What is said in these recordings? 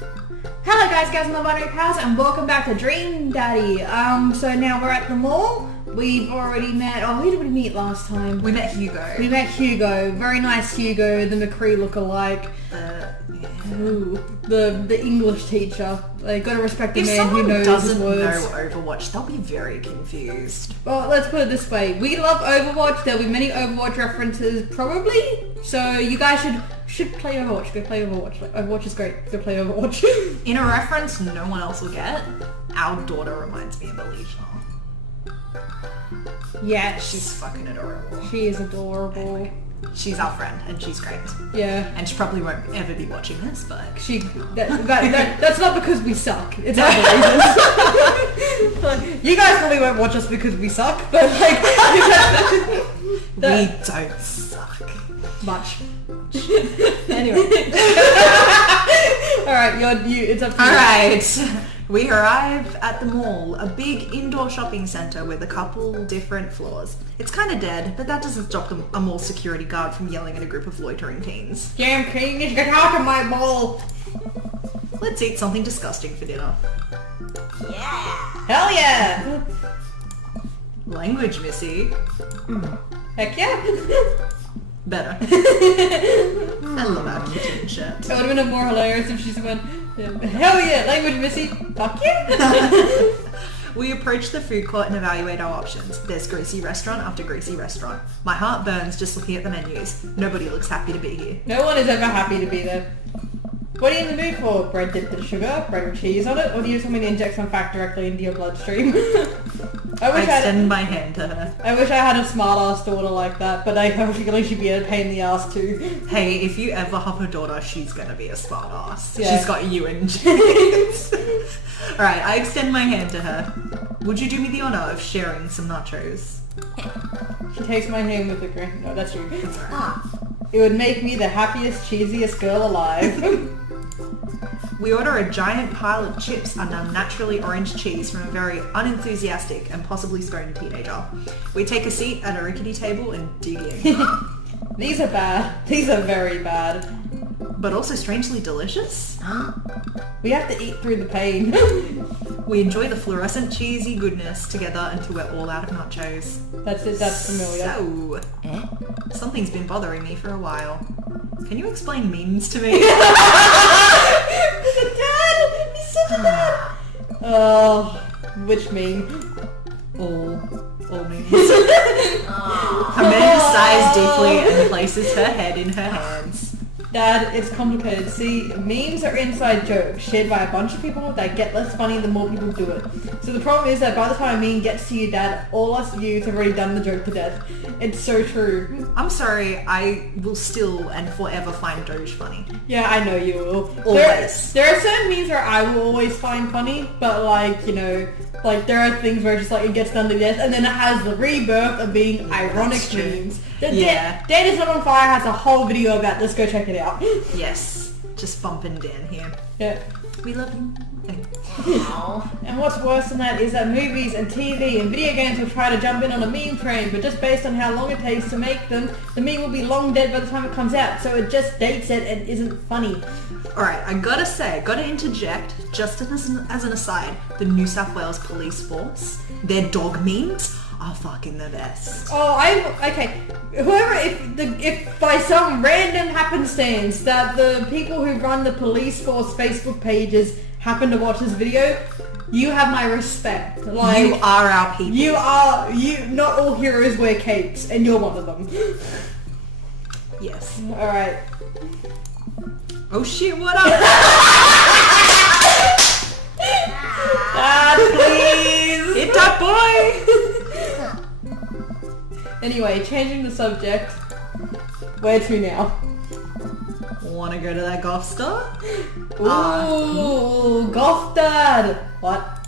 Hello guys, and non-binary pals, and welcome back to Dream Daddy. So now we're at the mall. We've already met, who did we meet last time? We met Hugo. We met Hugo. Very nice Hugo, the McCree lookalike. Ooh, the English teacher. Like, gotta respect the man who knows his words. If someone doesn't know Overwatch, they'll be very confused. Well, let's put it this way. We love Overwatch. There'll be many Overwatch references, probably. So you guys should play Overwatch. Go play Overwatch. Overwatch is great. Go play Overwatch. In a reference no one else will get, our daughter reminds me of Alicia. Yes. She's fucking adorable. She is adorable. Anyway, she's our friend and she's great. Yeah. And she probably won't ever be watching this, but... That's not because we suck. It's other reasons. Like, you guys probably won't watch us because we suck, but like... we don't suck. Much. Anyway. Alright, it's up to you. Alright. We arrive at the mall, a big indoor shopping centre with a couple different floors. It's kind of dead, but that doesn't stop a mall security guard from yelling at a group of loitering teens. Damn king, get out of my mall! Let's eat something disgusting for dinner. Yeah! Hell yeah! Language, Missy. Heck yeah! Better. I love our kitten shirt. It would have been more hilarious if she's went, hell yeah, language Missy, fuck yeah! We approach the food court and evaluate our options. There's greasy restaurant after greasy restaurant. My heart burns just looking at the menus. Nobody looks happy to be here. No one is ever happy to be there. What are you in the mood for? Bread dipped in sugar, bread with cheese on it, or do you just want me to inject some fat directly into your bloodstream? I extend my hand to her. I wish I had a smart-ass daughter like that, but I have a feeling she'd be a pain in the ass too. Hey, if you ever have a daughter, she's gonna be a smart ass. Yeah. She's got you in genes. Alright, I extend my hand to her. Would you do me the honour of sharing some nachos? She takes my hand with a grin. No, that's you. It would make me the happiest, cheesiest girl alive. We order a giant pile of chips and unnaturally orange cheese from a very unenthusiastic and possibly stoned teenager. We take a seat at a rickety table and dig in. These are bad. These are very bad. But also strangely delicious. We have to eat through the pain. We enjoy the fluorescent cheesy goodness together until we're all out of nachos. That's it, that's familiar. So, something's been bothering me for a while. Can you explain memes to me? He's a dad! He's such a dad! Oh, which meme? All memes. Amanda sighs deeply and places her head in her hands. Dad, it's complicated. See, memes are inside jokes shared by a bunch of people that get less funny the more people do it. So the problem is that by the time a meme gets to you, Dad, all us youths have already done the joke to death. It's so true. I'm sorry, I will still and forever find Doge funny. Yeah, I know you will. Always. There are certain memes where I will always find funny, but like, you know, like there are things where it's just like it gets done to death and then it has the rebirth of being ironic memes. Yeah. Dad is Not on Fire has a whole video about this, go check it out. Yes, just bumping Dan here. Yeah. We love you. And what's worse than that is that movies and TV and video games will try to jump in on a meme train, but just based on how long it takes to make them, the meme will be long dead by the time it comes out, so it just dates it and isn't funny. Alright, I gotta interject, just as an aside, the New South Wales Police Force, their dog memes are fucking the best. Okay. Whoever, if by some random happenstance that the people who run the police force Facebook pages happen to watch this video, you have my respect. Like, you are our people. Not all heroes wear capes, and you're one of them. Yes. Alright. Oh shit, what up? Dad, please! Hit that boy! Anyway, changing the subject. Where to now? Wanna go to that goth store? Ooh, Goth Dad! What?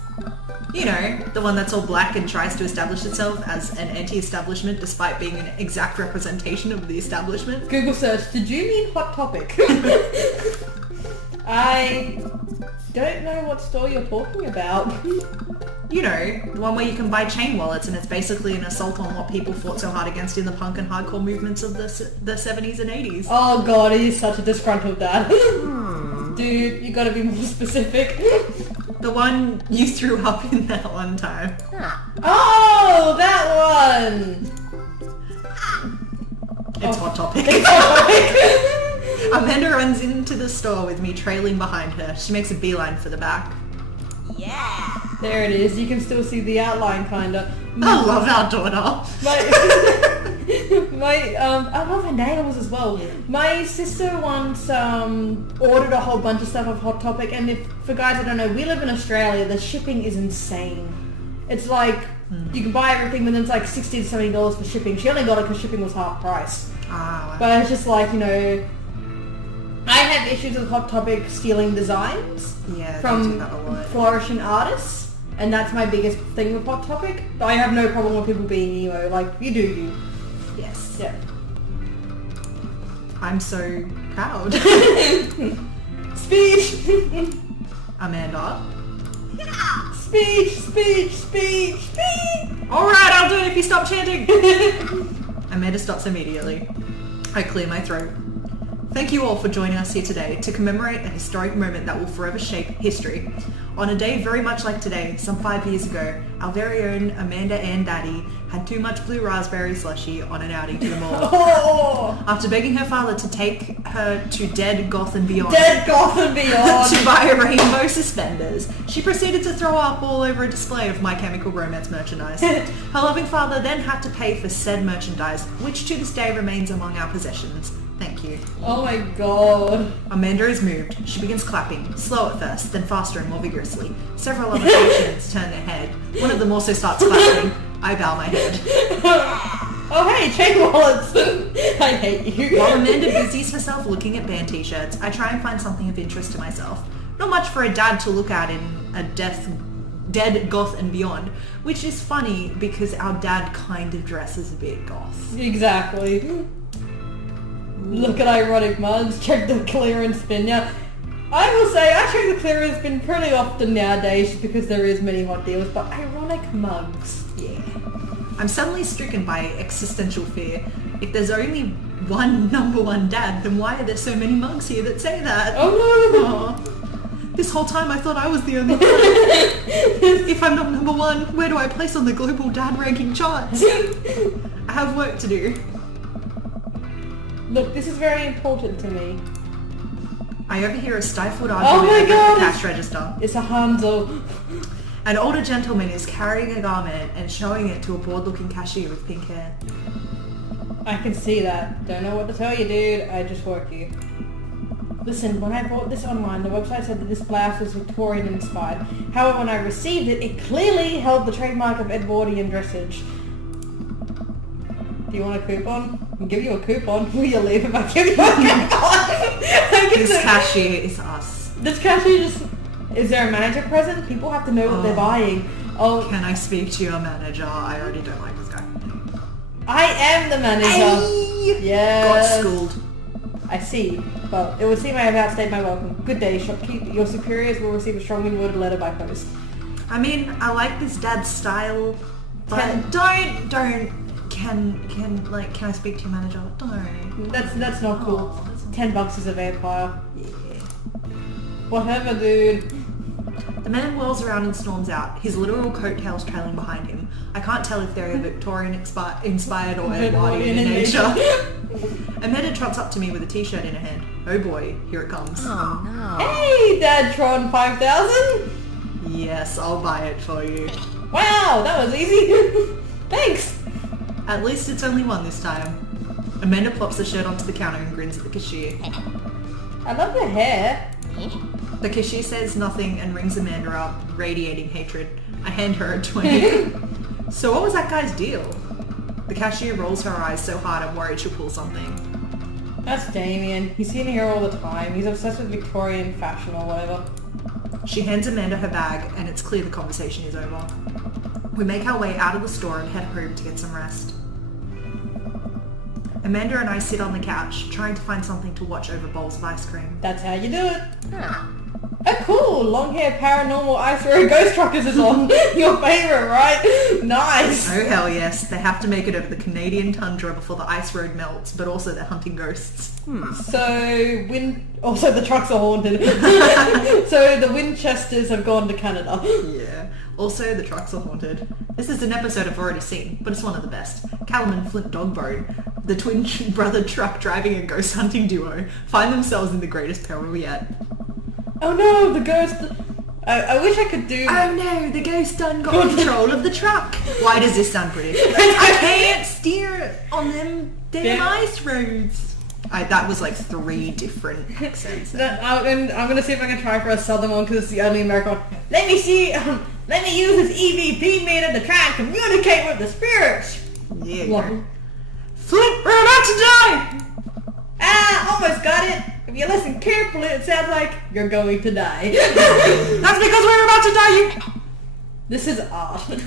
You know, the one that's all black and tries to establish itself as an anti-establishment despite being an exact representation of the establishment. Google search, did you mean Hot Topic? I don't know what store you're talking about. You know, the one where you can buy chain wallets and it's basically an assault on what people fought so hard against in the punk and hardcore movements of the 70s and 80s. Oh god, he is such a disgruntled dad. Dude, you gotta be more specific. The one you threw up in that one time. Oh, that one! It's Hot Topic. It's Hot Topic. Amanda runs into the store with me trailing behind her. She makes a beeline for the back. Yeah. There it is. You can still see the outline, kinda. I love our daughter. I love her nails as well. My sister once ordered a whole bunch of stuff off Hot Topic, and if for guys that don't know, we live in Australia. The shipping is insane. It's like you can buy everything, but then it's like $60 to $70 for shipping. She only got it because shipping was half price. Ah, But it's just like, you know, I have issues with Hot Topic stealing designs yeah, they do from that a lot. flourishing artists, and that's my biggest thing with Hot Topic. I have no problem with people being emo. Like, you do you. Yes. Yeah. I'm so proud. Speech! Amanda. Speech! Speech! Speech! Speech! Alright, I'll do it if you stop chanting. Amanda stops immediately. I clear my throat. Thank you all for joining us here today to commemorate a historic moment that will forever shape history. On a day very much like today, some 5 years ago, our very own Amanda and Daddy had too much blue raspberry slushy on an outing to the mall. Oh! After begging her father to take her to Dead, Goth and Beyond Dead Goth and Beyond! to buy rainbow suspenders, she proceeded to throw up all over a display of My Chemical Romance merchandise. Her loving father then had to pay for said merchandise, which to this day remains among our possessions. Thank you. Oh my god. Amanda is moved. She begins clapping, slow at first, then faster and more vigorously. Several other patients turn their head. One of them also starts clapping. I bow my head. Oh hey, chain wallets! I hate you. While Amanda busies herself looking at band t-shirts, I try and find something of interest to myself. Not much for a dad to look at in a Dead, Goth and Beyond, which is funny because our dad kind of dresses a bit goth. Exactly. Look at ironic mugs, check the clearance bin. Now, I will say, I check the clearance bin pretty often nowadays just because there is many hot deals, but ironic mugs, yeah. I'm suddenly stricken by existential fear. If there's only one number one dad, then why are there so many mugs here that say that? Oh no! This whole time I thought I was the only one. If I'm not number one, where do I place on the global dad ranking charts? I have work to do. Look, this is very important to me. I overhear a stifled Oh argument my at god! the cash register. It's a Hansel. An older gentleman is carrying a garment and showing it to a bored-looking cashier with pink hair. I can see that. Don't know what to tell you, dude. I just work you. Listen, when I bought this online, the website said that this blouse was Victorian inspired. However, when I received it, it clearly held the trademark of Edwardian dressage. Do you want a coupon? I'll give you a coupon. Will you leave if I give you a coupon? This cashier is us. This cashier just... Is there a manager present? People have to know what they're buying. Oh, Can I speak to your manager? I already don't like this guy. I am the manager. Got Yes. schooled. I see. Well, it would seem I have outstayed my welcome. Good day, shopkeep. Your superiors will receive a strongly worded letter by post. I mean, I like this dad's style, but can I speak to your manager? Don't. That's not cool. Oh, that's not $10 is a vampire. Yeah. Whatever, dude. The man whirls around and storms out, his literal coattails trailing behind him. I can't tell if they're Victorian inspired or Edwardian in nature. Amanda trots up to me with a t-shirt in her hand. Oh boy, here it comes. Oh no. Hey, Dad Tron 5000. Yes, I'll buy it for you. Wow, that was easy. Thanks. At least it's only one this time. Amanda plops the shirt onto the counter and grins at the cashier. I love your hair. The cashier says nothing and rings Amanda up, radiating hatred. I hand her a 20. So what was that guy's deal? The cashier rolls her eyes so hard I'm worried she'll pull something. That's Damien. He's in here all the time. He's obsessed with Victorian fashion or whatever. She hands Amanda her bag and it's clear the conversation is over. We make our way out of the store and head home to get some rest. Amanda and I sit on the couch, trying to find something to watch over bowls of ice cream. That's how you do it. Huh. Oh, cool. long-haired paranormal ice road ghost truckers is on. Your favorite, right? Nice. Oh hell yes, they have to make it over the Canadian tundra before the ice road melts, but also they're hunting ghosts. Also the trucks are haunted. So the Winchesters have gone to Canada. Yeah. Also, the trucks are haunted. This is an episode I've already seen, but it's one of the best. Callum and Flint Dogbone, the twin brother truck driving and ghost hunting duo, find themselves in the greatest peril yet. Oh no, the ghost... I wish I could do... Oh no, the ghost done got control of the truck. Why does this sound British? I can't steer on them damn ice roads. That was like 3 different accents. I'm going to see if I can try for a southern one because it's the only American one. Let me use this EVP meter to try and communicate with the spirits. Yeah. What? Flint, we're about to die! Almost got it. If you listen carefully, it sounds like you're going to die. That's because we're about to die, you... This is odd.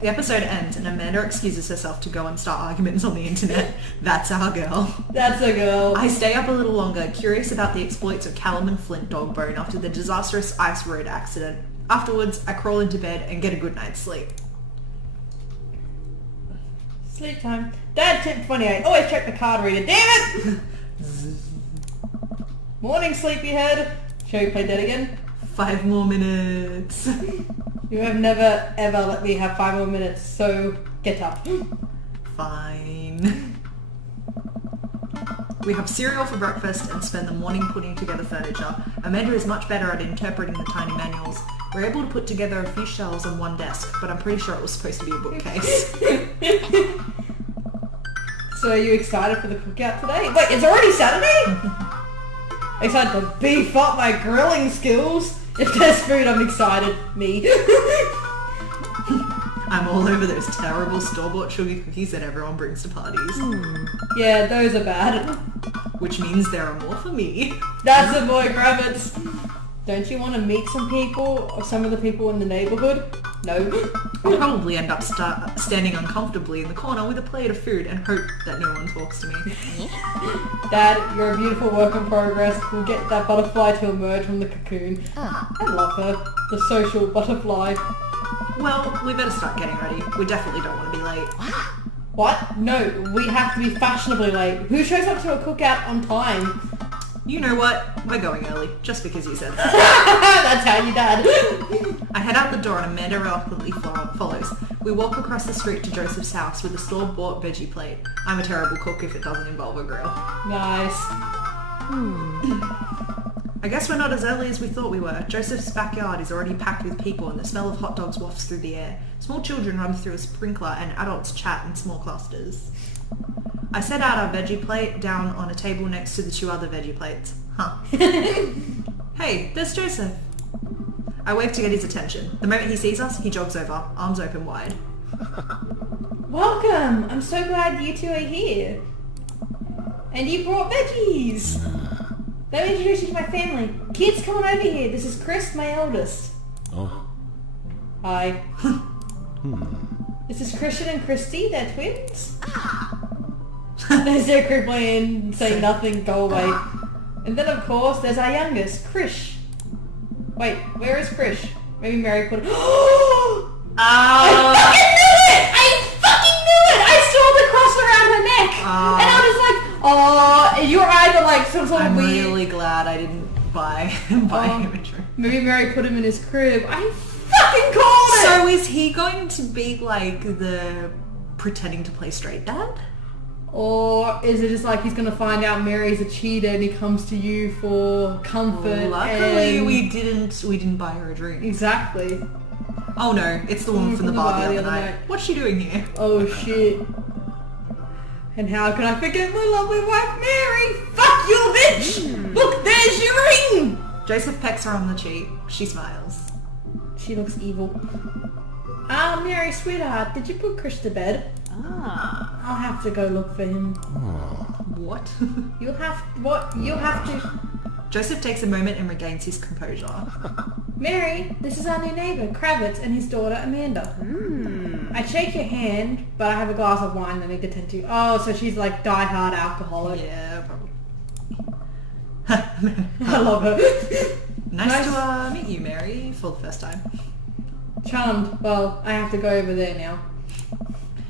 The episode ends and Amanda excuses herself to go and start arguments on the internet. That's our girl. That's a girl. I stay up a little longer, curious about the exploits of Callum and Flint Dogbone after the disastrous ice road accident. Afterwards, I crawl into bed and get a good night's sleep. Sleep time. Dad tip 28. Always check the card reader. Damn it! Morning, sleepyhead. Shall we play dead again? 5 more minutes. You have never ever let me have 5 more minutes, so get up. Fine. We have cereal for breakfast and spend the morning putting together furniture. Amanda is much better at interpreting the tiny manuals. We're able to put together a few shelves on one desk, but I'm pretty sure it was supposed to be a bookcase. So are you excited for the cookout today? Wait, it's already Saturday? Excited to beef up my grilling skills. If there's food, I'm excited. Me. I'm all over those terrible store-bought sugar cookies that everyone brings to parties. Yeah, those are bad. Which means there are more for me. That's a boy, Kravitz. Don't you want to meet some people, or some of the people in the neighborhood? No. I'll probably end up standing uncomfortably in the corner with a plate of food and hope that no one talks to me. Dad, you're a beautiful work in progress. We'll get that butterfly to emerge from the cocoon. I love her. The social butterfly. Well, we better start getting ready. We definitely don't want to be late. What? No, we have to be fashionably late. Who shows up to a cookout on time? You know what? We're going early, just because you said that. That's how you dad. I head out the door and Amanda reluctantly follows. We walk across the street to Joseph's house with a store-bought veggie plate. I'm a terrible cook if it doesn't involve a grill. Nice. I guess we're not as early as we thought we were. Joseph's backyard is already packed with people and the smell of hot dogs wafts through the air. Small children run through a sprinkler and adults chat in small clusters. I set out our veggie plate down on a table next to the 2 other veggie plates. Hey, there's Joseph. I wave to get his attention. The moment he sees us, he jogs over, arms open wide. Welcome. I'm so glad you 2 are here. And you brought veggies. Let me introduce you to my family. Kids, come on over here. This is Chris, my eldest. Oh. Hi. This is Christian and Christy. They're twins. There's their crippling, saying nothing, go away. And then of course there's our youngest, Krish. Wait, where is Krish? Maybe Mary put it. I fucking knew it! I saw the cross around her neck! And I was like, oh, your eyes are like some sort of weird. I'm really glad I didn't buy imagery. Maybe Mary put him in his crib. I fucking called it! So is he going to be like the pretending to play straight dad? Or is it just like he's going to find out Mary's a cheater and he comes to you for comfort? Luckily and... we didn't buy her a drink. Exactly. Oh no, it's the woman from the bar the other night. What's she doing here? Oh shit. And how can I forget my lovely wife Mary? Fuck you, bitch! Look, there's your ring! Joseph pecks her on the cheek. She smiles. She looks evil. Ah, Mary, sweetheart, did you put Chris to bed? I'll have to go look for him. What? You'll have to... Joseph takes a moment and regains his composure. Mary, this is our new neighbour, Kravitz, and his daughter, Amanda. I'd shake your hand, but I have a glass of wine that I need to tend to. Oh, so she's like die-hard alcoholic. Yeah, probably. I love her. Nice to meet you, Mary, for the first time. Charmed. Well, I have to go over there now.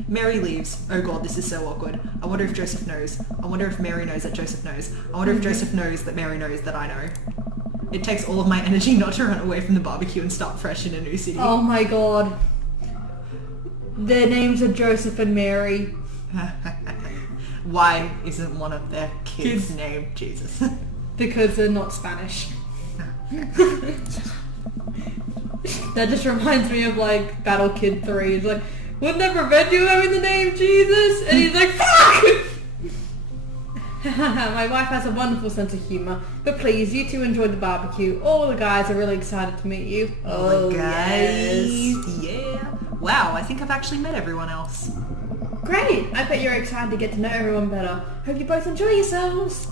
Mary leaves. Oh god, this is so awkward. I wonder if Joseph knows. I wonder if Mary knows that Joseph knows. I wonder if Joseph knows that Mary knows that I know. It takes all of my energy not to run away from the barbecue and start fresh in a new city. Oh my god. Their names are Joseph and Mary. Why isn't one of their kids named Jesus? Because they're not Spanish. That just reminds me of like Battle Kid 3. It's like, wouldn't that prevent you having the name Jesus? And he's like, fuck! My wife has a wonderful sense of humour. But please, you two enjoyed the barbecue. All the guys are really excited to meet you. Oh, guys. Yes. Yeah. Wow, I think I've actually met everyone else. Great! I bet you're excited to get to know everyone better. Hope you both enjoy yourselves.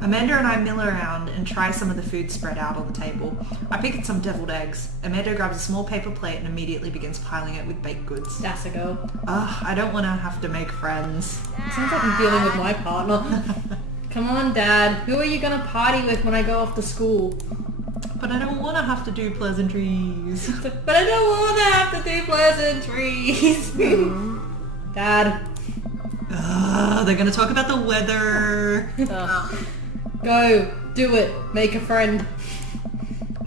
Amanda and I mill around and try some of the food spread out on the table. I pick at some deviled eggs. Amanda grabs a small paper plate and immediately begins piling it with baked goods. That's a go. Ugh, I don't want to have to make friends. Sounds like I'm dealing with my partner. Come on, Dad. Who are you gonna party with when I go off to school? But I don't want to have to do pleasantries. But I don't want to have to do pleasantries. Dad. Ugh, they're going to talk about the weather. Go. Do it. Make a friend.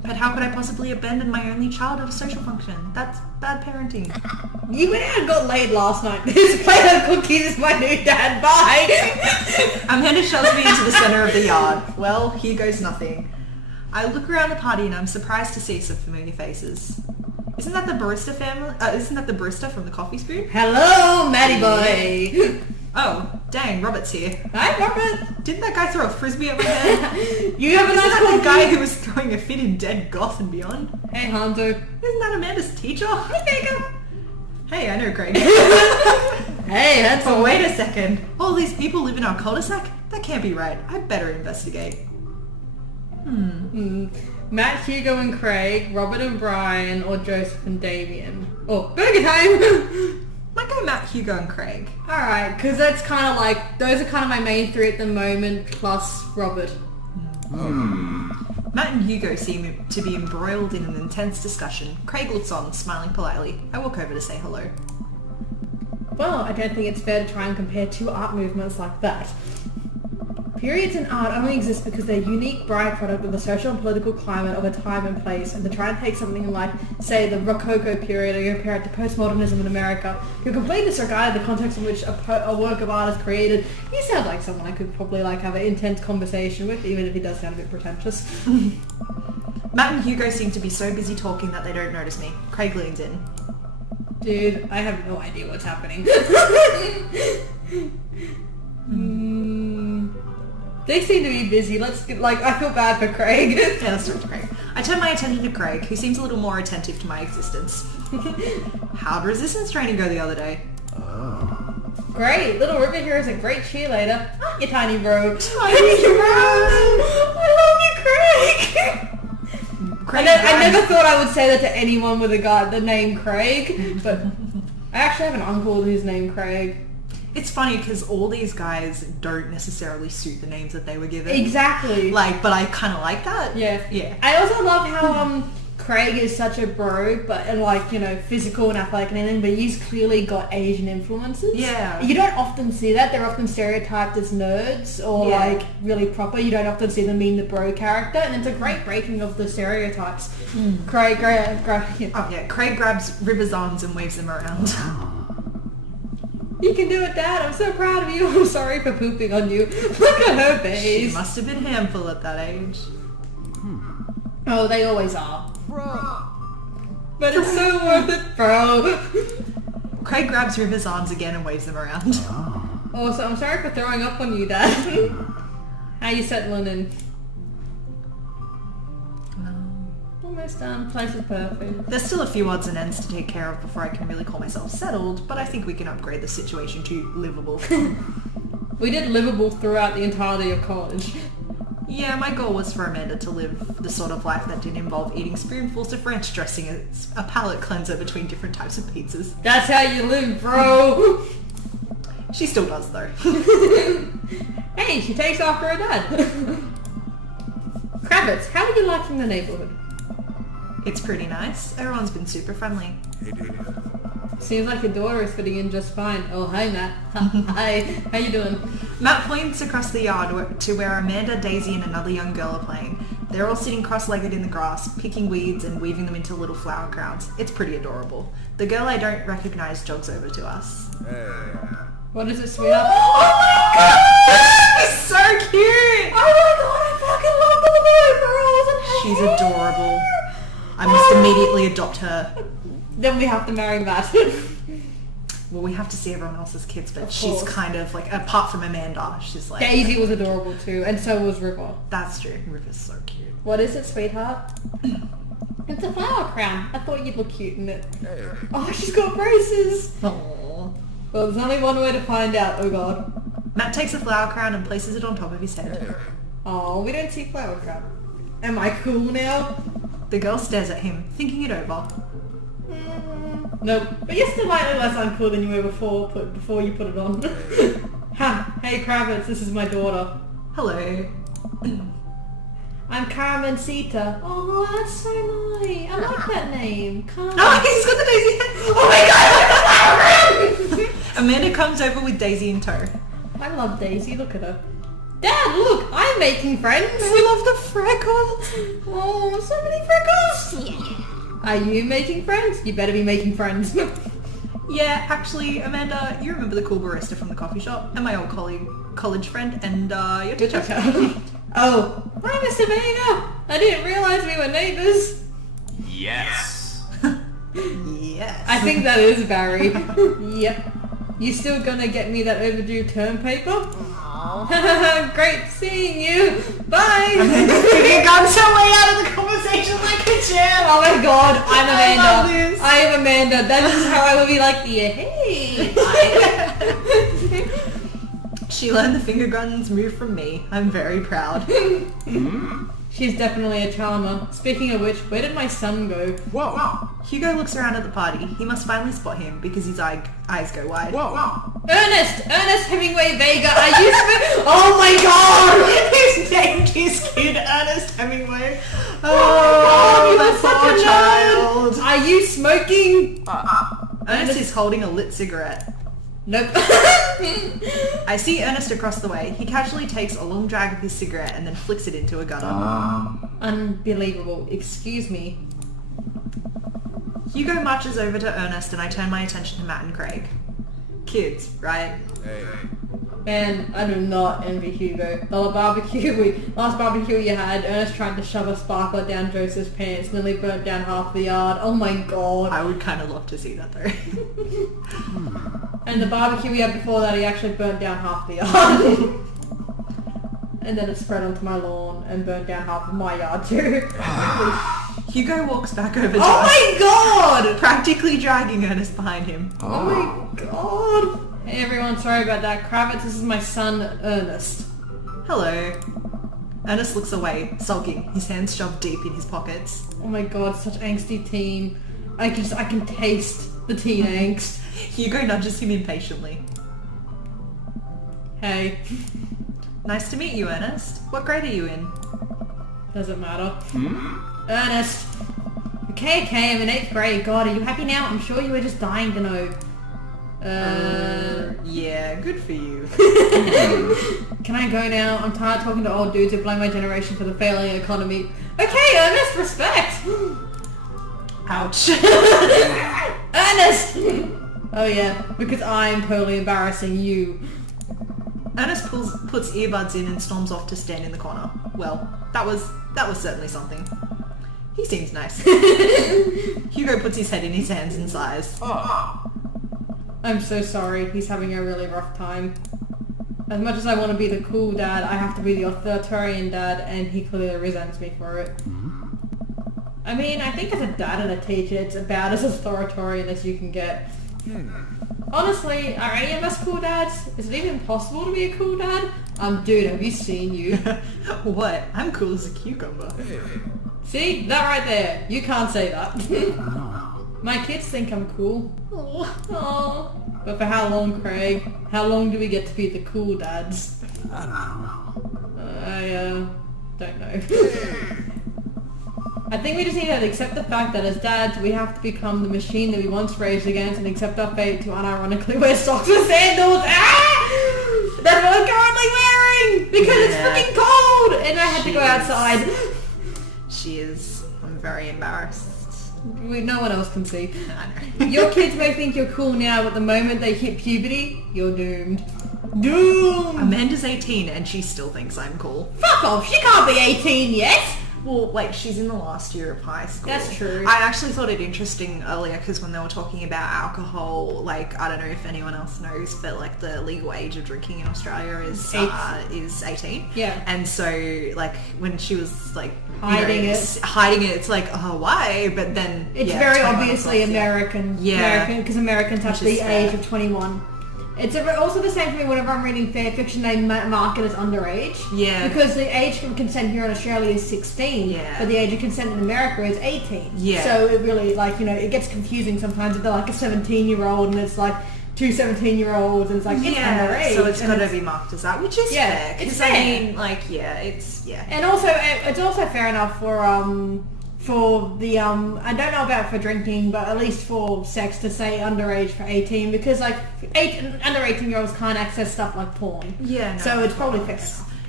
But how could I possibly abandon my only child at a social function? That's bad parenting. You went out and got laid last night. This plate of cookies is my new dad. Bye. Amanda shoves me into the center of the yard. Well, here goes nothing. I look around the party and I'm surprised to see some familiar faces. Isn't that the barista family? Isn't that the barista from the Coffee Spoon? Hello, Matty boy. Oh, dang, Robert's here. Hi, Robert. Didn't that guy throw a frisbee at my head? You have a Isn't nice that the cookie. guy who was throwing a fit in Dead Goth and Beyond? Hey, Hanzo. Isn't that Amanda's teacher? Hey, Jacob. Hey, I know Craig. Hey, that's But wait a second. All these people live in our cul-de-sac? That can't be right. I better investigate. Matt, Hugo and Craig, Robert and Brian, or Joseph and Damien. Oh, burger time! Might go Matt, Hugo, and Craig. Alright, because that's kind of like, those are kind of my main three at the moment, plus Robert. Matt and Hugo seem to be embroiled in an intense discussion. Craig looks on, smiling politely. I walk over to say hello. Well, I don't think it's fair to try and compare two art movements like that. Periods in art only exist because they're unique, bright product of the social and political climate of a time and place, and to try and take something like, say, the Rococo period and compare it to postmodernism in America, you completely disregard the context in which a work of art is created. You sound like someone I could probably have an intense conversation with, even if he does sound a bit pretentious. Matt and Hugo seem to be so busy talking that they don't notice me. Craig leans in. Dude, I have no idea what's happening. They seem to be busy. I feel bad for Craig. Yeah, let's talk to Craig. I turn my attention to Craig, who seems a little more attentive to my existence. How'd resistance training go the other day? Great. Little River here is a great cheerleader. Aren't you, tiny bro? Tiny bro! I love you, Craig! I never thought I would say that to anyone with the name Craig, but I actually have an uncle who's named Craig. It's funny because all these guys don't necessarily suit the names that they were given. Exactly. But I kind of like that. Yeah. Yeah. I also love how Craig is such a bro, but physical and athletic and everything, but he's clearly got Asian influences. Yeah. You don't often see that. They're often stereotyped as nerds or really proper. You don't often see them being the bro character, and it's a great breaking of the stereotypes. Craig grabs River's arms and waves them around. You can do it, Dad. I'm so proud of you. I'm sorry for pooping on you. Look at her face. She must have been a handful at that age. Oh, they always are. Bro. But it's so worth it, bro. Craig grabs River's arms again and waves them around. Oh, so I'm sorry for throwing up on you, Dad. How you settling in? Almost done. Place is perfect. There's still a few odds and ends to take care of before I can really call myself settled, but I think we can upgrade the situation to livable. We did livable throughout the entirety of college. Yeah, my goal was for Amanda to live the sort of life that didn't involve eating spoonfuls of ranch dressing as a palate cleanser between different types of pizzas. That's how you live, bro. She still does, though. Hey, she takes after her dad. Crap Kravitz, how are you liking the neighborhood? It's pretty nice. Everyone's been super friendly. Seems like your daughter is fitting in just fine. Oh, hi, Matt. Hi, how you doing? Matt points across the yard to where Amanda, Daisy and another young girl are playing. They're all sitting cross-legged in the grass, picking weeds and weaving them into little flower crowns. It's pretty adorable. The girl I don't recognize jogs over to us. What is it, sweetheart? Oh my god! He's so cute! Oh my god, I fucking love the little girls and her She's hair. adorable. I must immediately adopt her. Then we have to marry Matt. Well, we have to see everyone else's kids, but Of she's course. kind of like, apart from Amanda, she's like... Daisy was adorable too, and so was River. That's true. River's so cute. What is it, sweetheart? It's a flower crown. I thought you'd look cute in it. Oh, she's got braces. Aww. Well, there's only one way to find out. Oh god. Matt takes a flower crown and places it on top of his head. Oh, we don't see flower crown. Am I cool now? The girl stares at him, thinking it over. Nope. But you're still slightly less uncool than you were before you put it on. Ha! Hey Kravitz, this is my daughter. Hello. I'm Carmen Sita. Oh, that's so nice. I like that name. Carmen. Oh, he's got the Daisy head! Oh my god! Amanda comes over with Daisy in tow. I love Daisy. Look at her. Dad, look! I'm making friends. I love the freckles. Oh, so many freckles. Yeah. Are you making friends? You better be making friends. Yeah, actually, Amanda, you remember the cool barista from the coffee shop? And my old college friend and your Good teacher. job. Oh, hi, Mr. Vega. I didn't realize we were neighbours. Yes. Yes. I think that is Barry. Yep. You still gonna get me that overdue term paper? Great seeing you. Bye. You got so way out of the conversation like a champ. Oh my god, I'm I Amanda. love this. I am Amanda. That is how I will be like, yeah, hey. Bye. She learned the finger guns move from me. I'm very proud. She's definitely a charmer. Speaking of which, where did my son go? Whoa. Hugo looks around at the party. He must finally spot him because his eyes go wide. Whoa. Ernest Hemingway Vega, are you oh my god! He's named his kid Ernest Hemingway. Oh, the that's such poor a child. Are you smoking? Ernest is holding a lit cigarette. Nope. I see Ernest across the way. He casually takes a long drag of his cigarette and then flicks it into a gutter. Unbelievable. Excuse me. Hugo marches over to Ernest and I turn my attention to Matt and Craig. Kids, right? Man, I do not envy Hugo. The last barbecue you had, Ernest tried to shove a sparkler down Joseph's pants, nearly burnt down half the yard. Oh my god. I would kind of love to see that though. And the barbecue we had before that, he actually burnt down half the yard. And then it spread onto my lawn and burnt down half of my yard too. Hugo walks back over to Oh us, my god! practically dragging Ernest behind him. Oh my god! Hey everyone, sorry about that. Kravitz, this is my son, Ernest. Hello. Ernest looks away, sulking, his hands shoved deep in his pockets. Oh my god, such angsty teen. I can taste the teen angst. Hugo nudges him impatiently. Hey, Nice to meet you, Ernest. What grade are you in? doesn't matter. Ernest! Okay, I'm in 8th grade. God, are you happy now? I'm sure you were just dying to know. Yeah, good for you. Can I go now? I'm tired of talking to old dudes who blame my generation for the failing economy. Okay, Ernest, respect! Ouch. Ernest! Oh yeah, because I'm totally embarrassing you. Ernest puts earbuds in and storms off to stand in the corner. Well, that was certainly something. He seems nice. Hugo puts his head in his hands and sighs. I'm so sorry, he's having a really rough time. As much as I want to be the cool dad, I have to be the authoritarian dad, and he clearly resents me for it. I mean, I think as a dad and a teacher, it's about as authoritarian as you can get. Honestly, are any of us cool dads? Is it even possible to be a cool dad? Dude, have you seen you? What? I'm cool as a cucumber. See? That right there. You can't say that. My kids think I'm cool. Aww. But for how long, Craig? How long do we get to be the cool dads? I don't know. I think we just need to accept the fact that as dads, we have to become the machine that we once raged against and accept our fate to unironically wear socks with sandals. Ah! That's what I'm currently wearing! Because it's freaking cold! And I had to go outside. She is. I'm very embarrassed. No one else can see. I know. Your kids may think you're cool now, but the moment they hit puberty, you're doomed. Doomed! Amanda's 18 and she still thinks I'm cool. Fuck off! She can't be 18 yet! Well, like, she's in the last year of high school. That's true. I actually thought it interesting earlier because when they were talking about alcohol, like, I don't know if anyone else knows, but, like, the legal age of drinking in Australia is 18. Yeah. And so, like, when she was, like, Hiding it, it's like, oh, why? But then, it's very 21 obviously plus, American. Yeah. Because Americans have the age of 21. It's also the same for me whenever I'm reading fan fiction, they mark it as underage. Yeah. Because the age of consent here in Australia is 16, Yeah. but the age of consent in America is 18. Yeah. So it really, like, you know, it gets confusing sometimes if they're like a 17-year-old and it's like two 17-year-olds and it's like, it's underage. So it's got to be marked as that, which is fair. It's Because, fair. I mean, like, yeah. And also, it's also fair enough for the I don't know about for drinking, but at least for sex to say underage for 18, because like under 18-year-olds can't access stuff like porn. Yeah. No, so it's probably fair.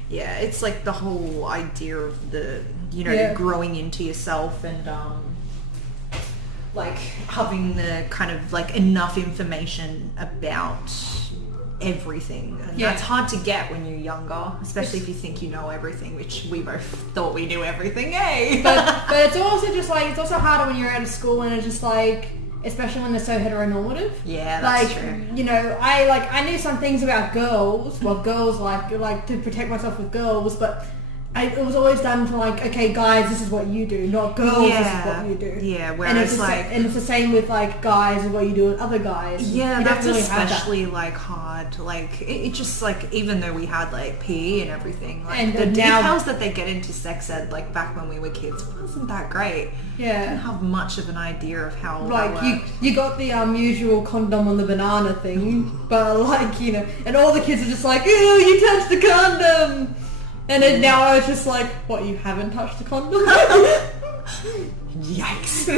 Yeah, it's like the whole idea of the, you know, growing into yourself and like having the kind of like enough information about everything, and that's hard to get when you're younger, especially if you think you know everything, which we both thought we knew everything, but it's also just like, it's also harder when you're out of school and it's just like, especially when they're so heteronormative. Yeah, that's like, true. You know, I knew some things about girls, well, girls like to protect myself with girls, but it was always done to like, okay, guys, this is what you do, not girls, this is what you do. Yeah, whereas and it's the same with like guys and what you do with other guys. Yeah, you that's really especially like hard. Like it just like, even though we had like PE and everything, like and the now, details that they get into sex ed, like back when we were kids, wasn't that great. Yeah, I didn't have much of an idea of how like that worked. you got the usual condom on the banana thing, but like, you know, and all the kids are just like, ew, you touched the condom. And then now I was just like, what, you haven't touched the condom? Yikes.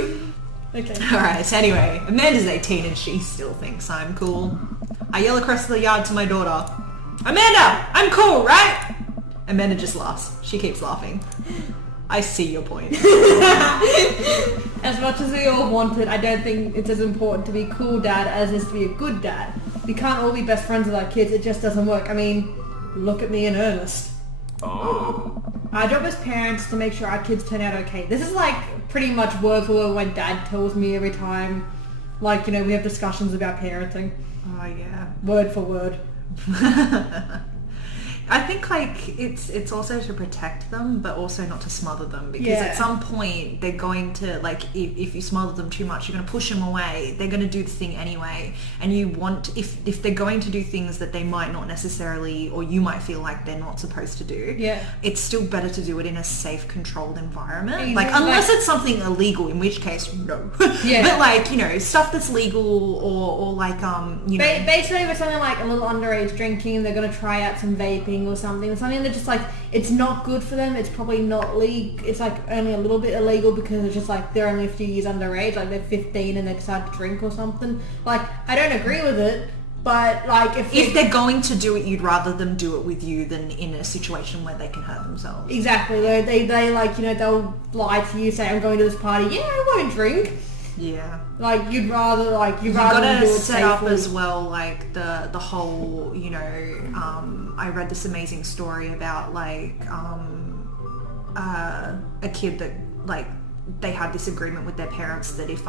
Okay. Alright, so anyway, Amanda's 18 and she still thinks I'm cool. I yell across the yard to my daughter, Amanda, I'm cool, right? Amanda just laughs. She keeps laughing. I see your point. As much as we all want it, I don't think it's as important to be cool dad as it is to be a good dad. We can't all be best friends with our kids, it just doesn't work. I mean, look at me in earnest. Oh. Our job as parents to make sure our kids turn out okay. This is like pretty much word for word what Dad tells me every time, like, you know, we have discussions about parenting. Oh yeah. Word for word. I think like it's also to protect them, but also not to smother them, because at some point they're going to, like, if you smother them too much, you're going to push them away. They're going to do the thing anyway, and you want, if they're going to do things that they might not necessarily, or you might feel like they're not supposed to do, it's still better to do it in a safe, controlled environment. Exactly. Like, unless it's something illegal, in which case no. But like, you know, stuff that's legal, or like you know, basically with something like a little underage drinking, they're going to try out some vaping or something that just like, it's not good for them, it's probably not legal, it's like only a little bit illegal because it's just like they're only a few years underage, like they're 15 and they decide to drink or something. Like, I don't agree with it, but like if they're going to do it, you'd rather them do it with you than in a situation where they can hurt themselves. Exactly. They like, you know, they'll lie to you, say I'm going to this party, I won't drink. Yeah. Like, you'd rather do it gotta set up safely. as well, like the whole, you know, I read this amazing story about like a kid that, like, they had this agreement with their parents that if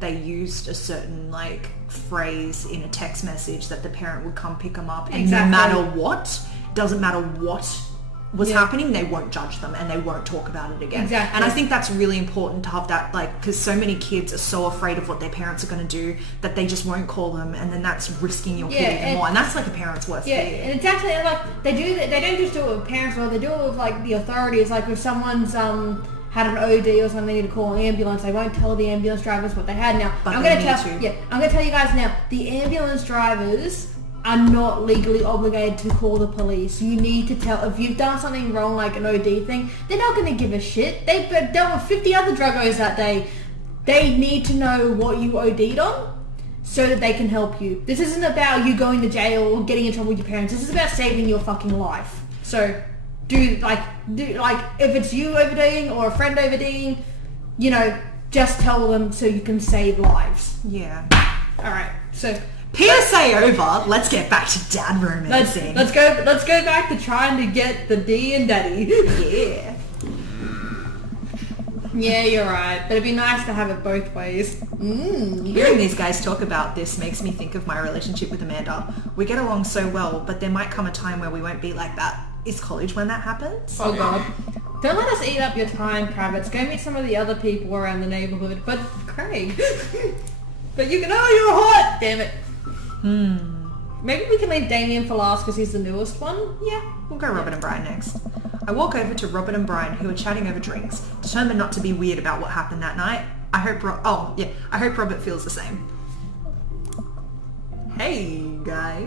they used a certain like phrase in a text message, that the parent would come pick them up, and no matter what, doesn't matter what was happening, they won't judge them and they won't talk about it again. Exactly. And I think that's really important to have that, like, because so many kids are so afraid of what their parents are going to do that they just won't call them, and then that's risking your kid even more, and that's like a parent's worst fear. And it's actually like they don't just do it with parents, or they do it with like the authorities. Like if someone's had an OD or something, they need to call an ambulance, they won't tell the ambulance drivers what they had. Now, But I'm going to tell you guys now, the ambulance drivers are not legally obligated to call the police. You need to tell, if you've done something wrong like an OD thing, they're not going to give a shit. They've dealt with 50 other druggos that day. They need to know what you OD'd on so that they can help you. This isn't about you going to jail or getting in trouble with your parents. This is about saving your fucking life. So do like if it's you ODing or a friend ODing, you know, just tell them so you can save lives. Yeah. Alright, so PSA over. Let's get back to dad romancing. let's go back to trying to get the D and Daddy. Yeah. Yeah, you're right. But it'd be nice to have it both ways. Hearing these guys talk about this makes me think of my relationship with Amanda. We get along so well, but there might come a time where we won't be like that. Is college when that happens? Oh god. Don't let us eat up your time, Kravitz. Go meet some of the other people around the neighborhood. But Craig. But you can, oh, you're hot! Damn it. Maybe we can leave Damien for last because he's the newest one? Yeah, we'll go Robert and Brian next. I walk over to Robert and Brian, who are chatting over drinks, determined not to be weird about what happened that night. I hope Robert feels the same. Hey, guys.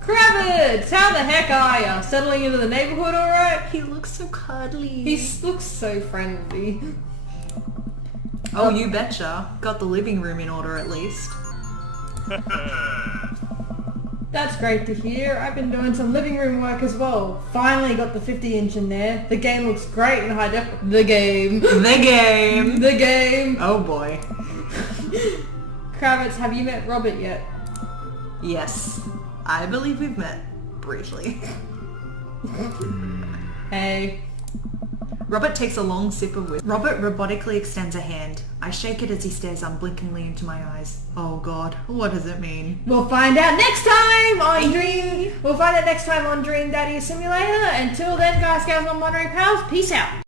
Kravitz! How the heck are ya? Settling into the neighborhood alright? He looks so cuddly. He looks so friendly. Oh, you betcha. Got the living room in order at least. That's great to hear. I've been doing some living room work as well. Finally got the 50-inch in there. The game looks great in high def. The game. Oh boy. Kravitz, have you met Robert yet? Yes. I believe we've met briefly. Hey. Robert takes a long sip of whiskey. Robert robotically extends a hand. I shake it as he stares unblinkingly into my eyes. Oh god, what does it mean? We'll find out next time on Dream. We'll find out next time on Dream Daddy Simulator. Until then, guys, gals, and wandering pals, peace out.